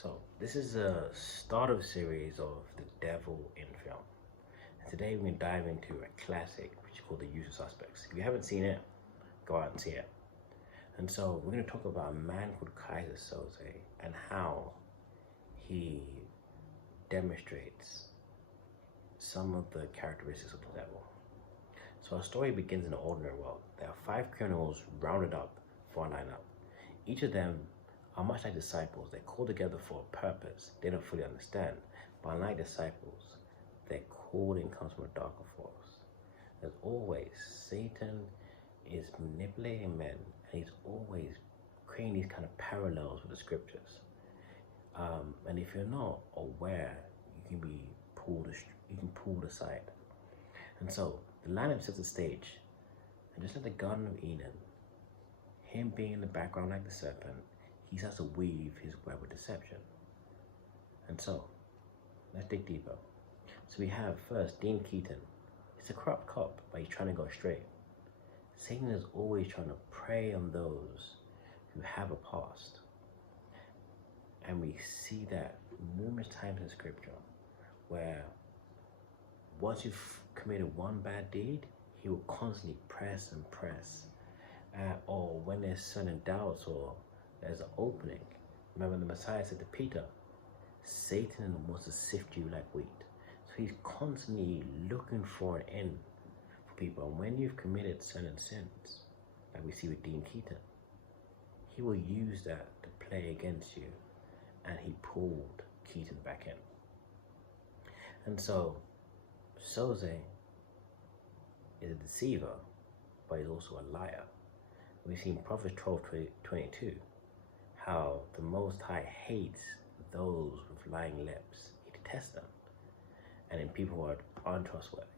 So this is a start of a series of The Devil in Film. And today we're going to dive into a classic which is called The Usual Suspects. If you haven't seen it, go out and see it. And so we're going to talk about a man called Keyser Söze and how he demonstrates some of the characteristics of the devil. So our story begins in the ordinary world. There are 5 criminals rounded up for a lineup. Each of them are much like disciples. They're called together for a purpose they don't fully understand. But unlike disciples, their calling comes from a darker force. As always, Satan is manipulating men, and he's always creating these kind of parallels with the scriptures. And if you're not aware, you can be pulled aside. And so the lineup sets the stage, and just like the Garden of Eden, him being in the background like the serpent, he starts to weave his web of deception. And so, let's dig deeper. So we have first Dean Keaton. He's a corrupt cop, but he's trying to go straight. Satan is always trying to prey on those who have a past. And we see that numerous times in scripture, where once you've committed one bad deed, he will constantly press and press. Or when there's certain doubts or there's an opening. Remember the Messiah said to Peter, Satan wants to sift you like wheat. So he's constantly looking for an end for people. And when you've committed certain sins, like we see with Dean Keaton, he will use that to play against you. And he pulled Keaton back in. And so Söze is a deceiver, but he's also a liar. We've seen Proverbs 12:22, how the Most High hates those with lying lips. He detests them, and in people who are untrustworthy.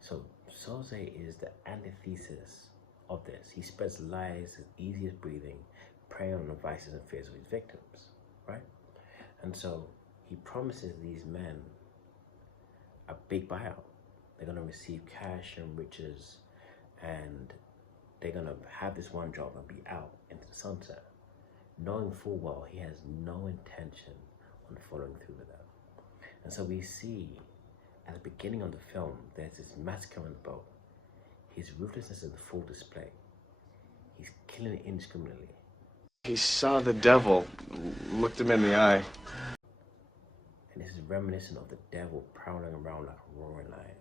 So Söze is the antithesis of this. He spreads lies as easy as breathing, preying on the vices and fears of his victims, right? And so he promises these men a big buyout. They're going to receive cash and riches, and they're going to have this one job and be out into the sunset, knowing full well he has no intention on following through with that. And so we see at the beginning of the film, there's this massacre on the boat. His ruthlessness is in full display. He's killing indiscriminately. He saw the devil, looked him in the eye. And this is reminiscent of the devil prowling around like a roaring lion,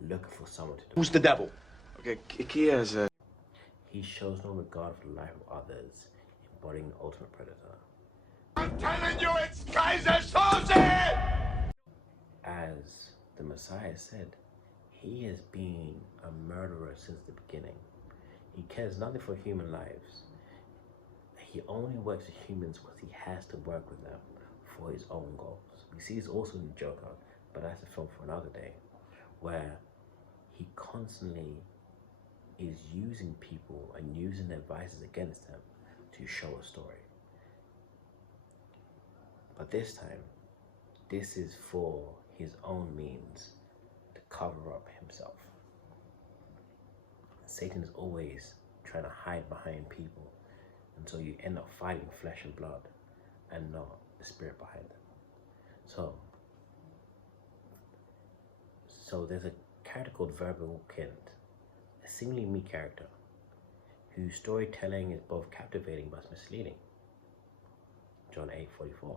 looking for someone to do. Who's the devil? Okay, Kia is a... He shows no regard for the life of others, embodying the ultimate predator. I'm telling you, it's Keyser Söze! As the Messiah said, he has been a murderer since the beginning. He cares nothing for human lives. He only works with humans because he has to work with them for his own goals. We see this also in Joker, but that's a film for another day, where he constantly is using people and using their vices against them to show a story. But this time, this is for his own means to cover up himself. Satan is always trying to hide behind people, and so you end up fighting flesh and blood and not the spirit behind them. So there's a character called Verbal Kint, a seemingly meek character whose storytelling is both captivating but misleading. John 8:44.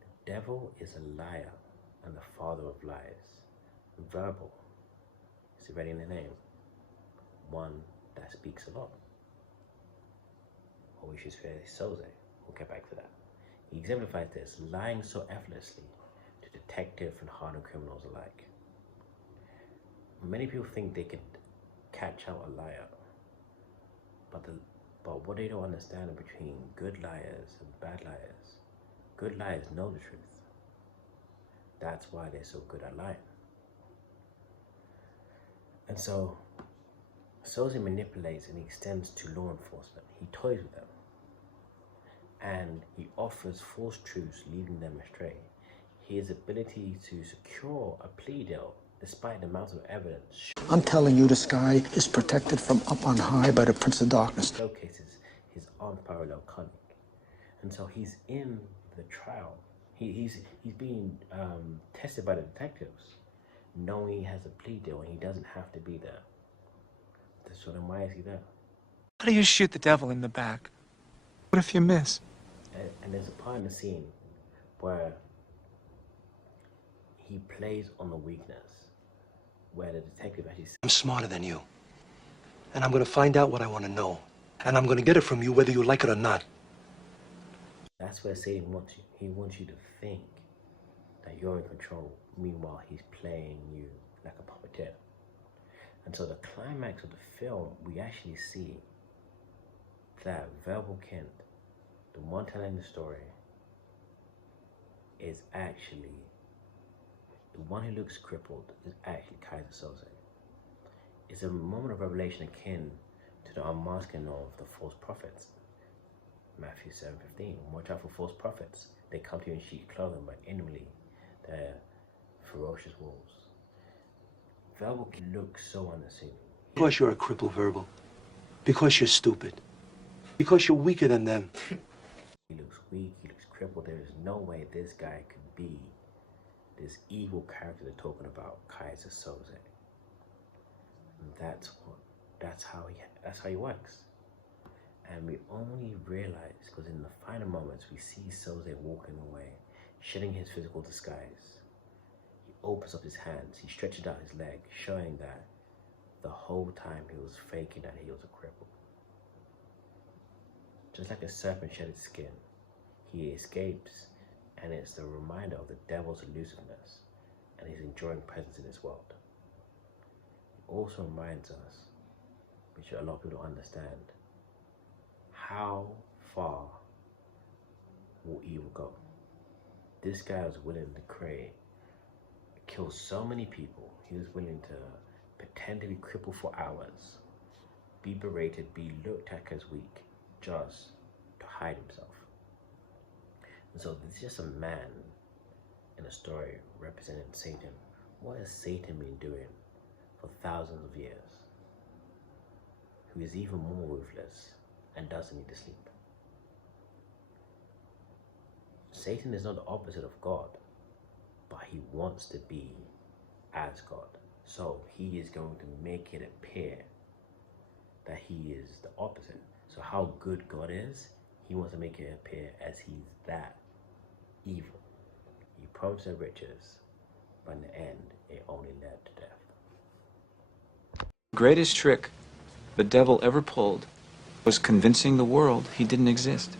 The devil is a liar and the father of lies. Verbal is already in the name, one that speaks a lot. Or we should say Söze. We'll get back to that. He exemplifies this, lying so effortlessly to detective and hardened criminals alike. Many people think they could catch out a liar, but what they don't understand is between good liars and bad liars. Good liars know the truth. That's why they're so good at lying. And so Söze manipulates and extends to law enforcement. He toys with them, and he offers false truths, leading them astray. His ability to secure a plea deal despite the amount of evidence I'm telling you, the sky is protected from up on high by the Prince of Darkness. showcases his unparalleled cunning. And so he's in the trial. He's being tested by the detectives, knowing he has a plea deal and he doesn't have to be there. So then why is he there? How do you shoot the devil in the back? What if you miss? And there's a part in the scene where he plays on the weakness, where the detective actually says, I'm smarter than you. And I'm going to find out what I want to know. And I'm going to get it from you whether you like it or not. that's where Satan wants you. He wants you to think that you're in control. Meanwhile, he's playing you like a puppeteer. And so the climax of the film, we actually see that Verbal Kint, the one telling the story, is actually, the one who looks crippled is actually Kaiser Soze. It's a moment of revelation akin to the unmasking of the false prophets. Matthew 7:15. Watch out for false prophets. They come to you in sheep's clothing, but inwardly they're ferocious wolves. Verbal looks so unassuming. Because you're a cripple, Verbal. Because you're stupid. Because you're weaker than them. He looks weak, he looks crippled. There is no way this guy could be this evil character they're talking about, Kaiser Soze. And that's how he works. And we only realize because in the final moments we see Soze walking away, shedding his physical disguise. He opens up his hands, he stretches out his leg, showing that the whole time he was faking that he was a cripple. Just like a serpent shed its skin, he escapes, and it's the reminder of the devil's elusiveness and his enduring presence in this world. It also reminds us, which a lot of people don't understand, how far will evil go? This guy was willing to kill so many people. He was willing to pretend to be crippled for hours, be berated, be looked at as weak, just to hide himself. And so this is just a man in a story representing Satan. What has Satan been doing for thousands of years? Who is even more ruthless and doesn't need to sleep. Satan is not the opposite of God, but he wants to be as God. So he is going to make it appear that he is the opposite. So how good God is, he wants to make it appear as he's that evil. He promised her riches, but in the end, it only led to death. The greatest trick the devil ever pulled was convincing the world he didn't exist.